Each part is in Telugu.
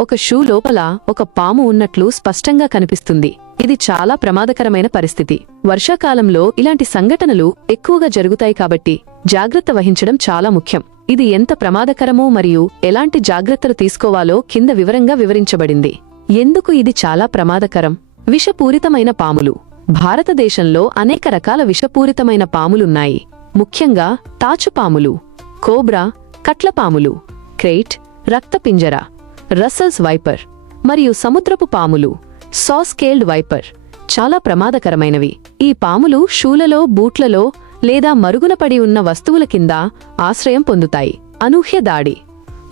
ఒక షూ లోపల ఒక పాము ఉన్నట్లు స్పష్టంగా కనిపిస్తుంది. ఇది చాలా ప్రమాదకరమైన పరిస్థితి. వర్షాకాలంలో ఇలాంటి సంఘటనలు ఎక్కువగా జరుగుతాయి కాబట్టి జాగ్రత్త వహించడం చాలా ముఖ్యం. ఇది ఎంత ప్రమాదకరమో మరియు ఎలాంటి జాగ్రత్తలు తీసుకోవాలో కింద వివరంగా వివరించబడింది. ఎందుకు ఇది చాలా ప్రమాదకరం? విషపూరితమైన పాములు. భారతదేశంలో అనేక రకాల విషపూరితమైన పాములున్నాయి. ముఖ్యంగా తాచుపాములు కోబ్రా కట్లపాములు క్రెయిట్ రక్తపింజర రసల్స్ వైపర్ మరియు సముద్రపు పాములు సాస్కేల్డ్ వైపర్ చాలా ప్రమాదకరమైనవి. ఈ పాములు షూలలో బూట్లలో లేదా మరుగున పడి ఉన్న వస్తువుల కింద ఆశ్రయం పొందుతాయి. అనూహ్య దాడి.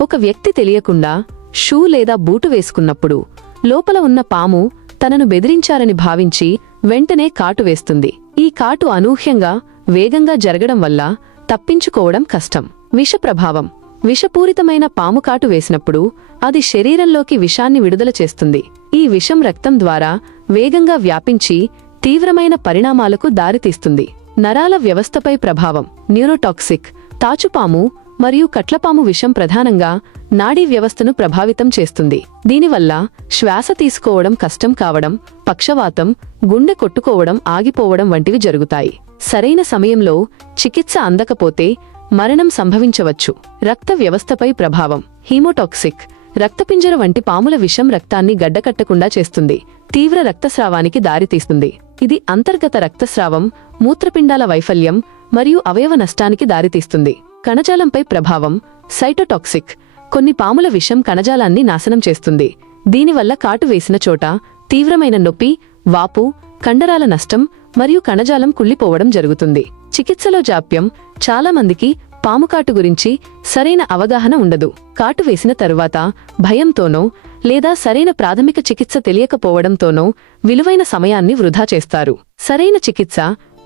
ఒక వ్యక్తి తెలియకుండా షూ లేదా బూటు వేసుకున్నప్పుడు లోపల ఉన్న పాము తనను బెదిరించారని భావించి వెంటనే కాటు వేస్తుంది. ఈ కాటు అనూహ్యంగా వేగంగా జరగడం వల్ల తప్పించుకోవడం కష్టం. విష ప్రభావం విషపూరితమైన పాము కాటు వేసినప్పుడు అది శరీరంలోకి విషాన్ని విడుదల చేస్తుంది. ఈ విషం రక్తం ద్వారా వేగంగా వ్యాపించి తీవ్రమైన పరిణామాలకు దారితీస్తుంది. నరాల వ్యవస్థపై ప్రభావం న్యూరోటాక్సిక్ తాచుపాము మరియు కట్లపాము విషం ప్రధానంగా నాడీ వ్యవస్థను ప్రభావితం చేస్తుంది. దీనివల్ల శ్వాస తీసుకోవడం కష్టం కావడం పక్షవాతం గుండె కొట్టుకోవడం ఆగిపోవడం వంటివి జరుగుతాయి. సరైన సమయంలో చికిత్స అందకపోతే మరణం సంభవించవచ్చు. రక్త వ్యవస్థపై ప్రభావం. హీమోటాక్సిక్. రక్తపింజర వంటి పాముల విషం రక్తాన్ని గడ్డకట్టకుండా చేస్తుంది. తీవ్ర రక్తస్రావానికి దారితీస్తుంది. ఇది అంతర్గత రక్తస్రావం మూత్రపిండాల వైఫల్యం మరియు అవయవ నష్టానికి దారితీస్తుంది. కణజాలంపై ప్రభావం. సైటోటాక్సిక్. కొన్ని పాముల విషం కణజాలాన్ని నాశనం చేస్తుంది. దీనివల్ల కాటు వేసిన చోట తీవ్రమైన నొప్పి వాపు కండరాల నష్టం మరియు కణజాలం కుళ్ళిపోవడం జరుగుతుంది. చికిత్సలో జాప్యం చాలా మందికి పాము కాటు గురించి సరైన అవగాహన ఉండదు. కాటు వేసిన తరువాత భయంతోనో లేదా సరైన ప్రాథమిక చికిత్స తెలియకపోవడంతోనో విలువైన సమయాన్ని వృధా చేస్తారు. సరైన చికిత్స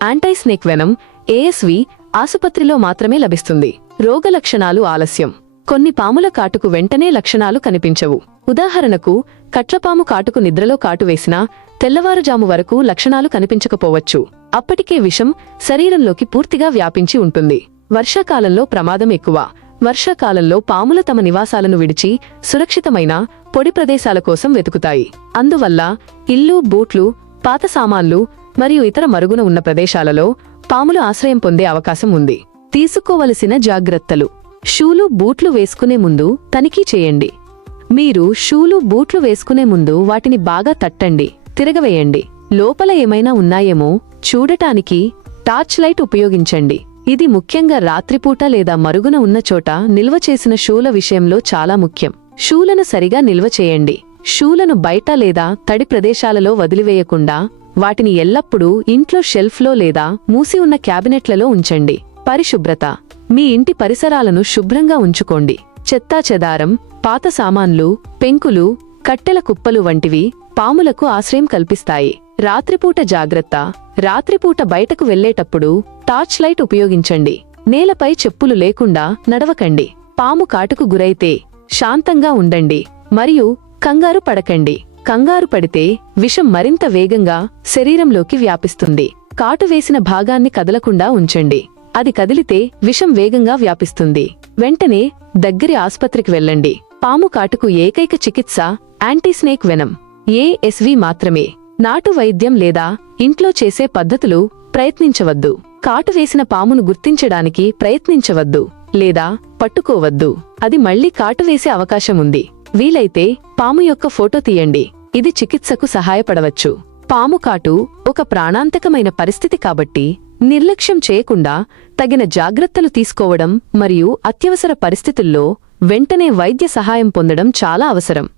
యాంటైస్నేక్ వెనం ఏఎస్వి ఆసుపత్రిలో మాత్రమే లభిస్తుంది. రోగ లక్షణాలు ఆలస్యం. కొన్ని పాముల కాటుకు వెంటనే లక్షణాలు కనిపించవు. ఉదాహరణకు కట్లపాము కాటుకు నిద్రలో కాటు వేసినా తెల్లవారుజాము వరకు లక్షణాలు కనిపించకపోవచ్చు. అప్పటికే విషం శరీరంలోకి పూర్తిగా వ్యాపించి ఉంటుంది. వర్షాకాలంలో ప్రమాదం ఎక్కువ. వర్షాకాలంలో పాముల తమ నివాసాలను విడిచి సురక్షితమైన పొడి ప్రదేశాల కోసం వెతుకుతాయి. అందువల్ల ఇల్లు బూట్లు పాత సామాన్లు మరియు ఇతర మరుగున ఉన్న ప్రదేశాలలో పాములు ఆశ్రయం పొందే అవకాశం ఉంది. తీసుకోవలసిన జాగ్రత్తలు. షూలు బూట్లు వేసుకునే ముందు తనిఖీ చేయండి. మీరు షూలు బూట్లు వేసుకునే ముందు వాటిని బాగా తట్టండి. తిరగవేయండి. లోపల ఏమైనా ఉన్నాయేమో చూడటానికి టార్చ్ లైట్ ఉపయోగించండి. ఇది ముఖ్యంగా రాత్రిపూట లేదా మరుగున ఉన్న చోట నిల్వ చేసిన షూల విషయంలో చాలా ముఖ్యం. షూలను సరిగా నిల్వ చేయండి. షూలను బయట లేదా తడి ప్రదేశాలలో వదిలివేయకుండా వాటిని ఎల్లప్పుడూ ఇంట్లో షెల్ఫ్లో లేదా మూసి ఉన్న క్యాబినెట్లలో ఉంచండి. పరిశుభ్రత. మీ ఇంటి పరిసరాలను శుభ్రంగా ఉంచుకోండి. చెత్తా చెదారం పాత సామాన్లు పెంకులు కట్టెల కుప్పలు వంటివి పాములకు ఆశ్రయం కల్పిస్తాయి. రాత్రిపూట జాగ్రత్త. రాత్రిపూట బయటకు వెళ్ళేటప్పుడు టార్చ్ లైట్ ఉపయోగించండి. నేలపై చెప్పులు లేకుండా నడవకండి. పాము కాటుకు గురైతే శాంతంగా ఉండండి. మరియు కంగారు పడకండి. కంగారు పడితే విషం మరింత వేగంగా శరీరంలోకి వ్యాపిస్తుంది. కాటు వేసిన భాగాన్ని కదలకుండా ఉంచండి. అది కదిలితే విషం వేగంగా వ్యాపిస్తుంది. వెంటనే దగ్గరి ఆస్పత్రికి వెళ్ళండి. పాము కాటుకు ఏకైక చికిత్స యాంటీస్నేక్ వెనం. ఏఎస్వి మాత్రమే. నాటు వైద్యం లేదా ఇంట్లో చేసే పద్ధతులు ప్రయత్నించవద్దు. కాటు వేసిన పామును గుర్తించడానికి ప్రయత్నించవద్దు లేదా పట్టుకోవద్దు. అది మళ్ళీ కాటు వేసే అవకాశం ఉంది. వీలైతే పాము యొక్క ఫోటో తీయండి. ఇది చికిత్సకు సహాయపడవచ్చు. పాము కాటు ఒక ప్రాణాంతకమైన పరిస్థితి కాబట్టి నిర్లక్ష్యం చేయకుండా తగిన జాగ్రత్తలు తీసుకోవడం మరియు అత్యవసర పరిస్థితుల్లో వెంటనే వైద్య సహాయం పొందడం చాలా అవసరం.